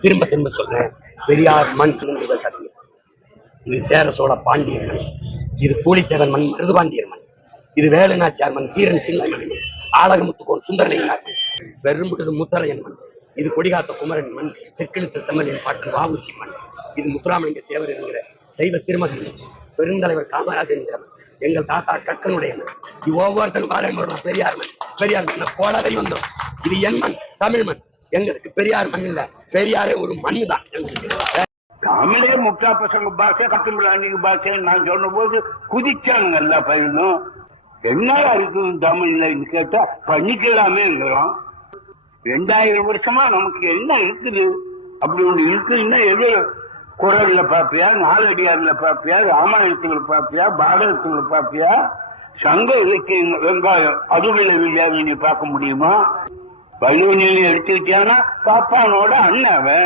திரும்ப திரும்ப சொல்றேன். பெரியார் மண் சத்தியம். இது சேர சோழ பாண்டியர் மண். இது கூலித்தேவன் மண் மருதுபாண்டியர் மண். இது வேலுநாச்சியார் மண் தீரன் சின்ன மண். ஆலகமுத்துக்கோன் சுந்தரலிங்கார் மண். பெரும்புட்டது முத்தரையன் மண். இது கொடிகாத்த குமரன் மண். செக்கிழுத்த செம்மலின் பாட்டன் வாவுச்சி மண். இது முத்துராமலிங்க தேவர் என்கிற தெய்வ திருமகன் பெருந்தலைவர் காமராஜர் என்கிற மண். எங்கள் தாத்தா கக்கனுடைய மண். இது ஒவ்வொருத்தரும் பாருங்க பெரியார் மண். பெரியார் மண் போலவை வந்தோம் இது என் மண் தமிழ் மண். எங்களுக்கு பெரியார் மண் இல்ல. பெரியாரே ஒரு மண் தான். தமிழே முக்கா பசங்க பாஷை கத்துமிழாண்டிங்க பாஷை நான் சொன்ன போது குதிச்சானுங்க எல்லா பையனும் என்ன இருக்குது தமிழ்ல கேட்டா பண்ணிக்கலாமேங்கிறோம் ரெண்டாயிரம் வருஷமா நமக்கு என்ன இருக்குது? அப்படி ஒண்ணு இருக்குன்னா எது? குரல்ல பாப்பியா நாலடியார்ல பாப்பியா ராமாயணத்துல பாப்பியா பாரதத்துல பாப்பியா? சங்க இலக்கிய வெங்காயம் அதுவில நீ பார்க்க முடியுமா? பையோனின்னு எடுத்துக்கிட்டியானா பாப்பானோட அண்ணாவை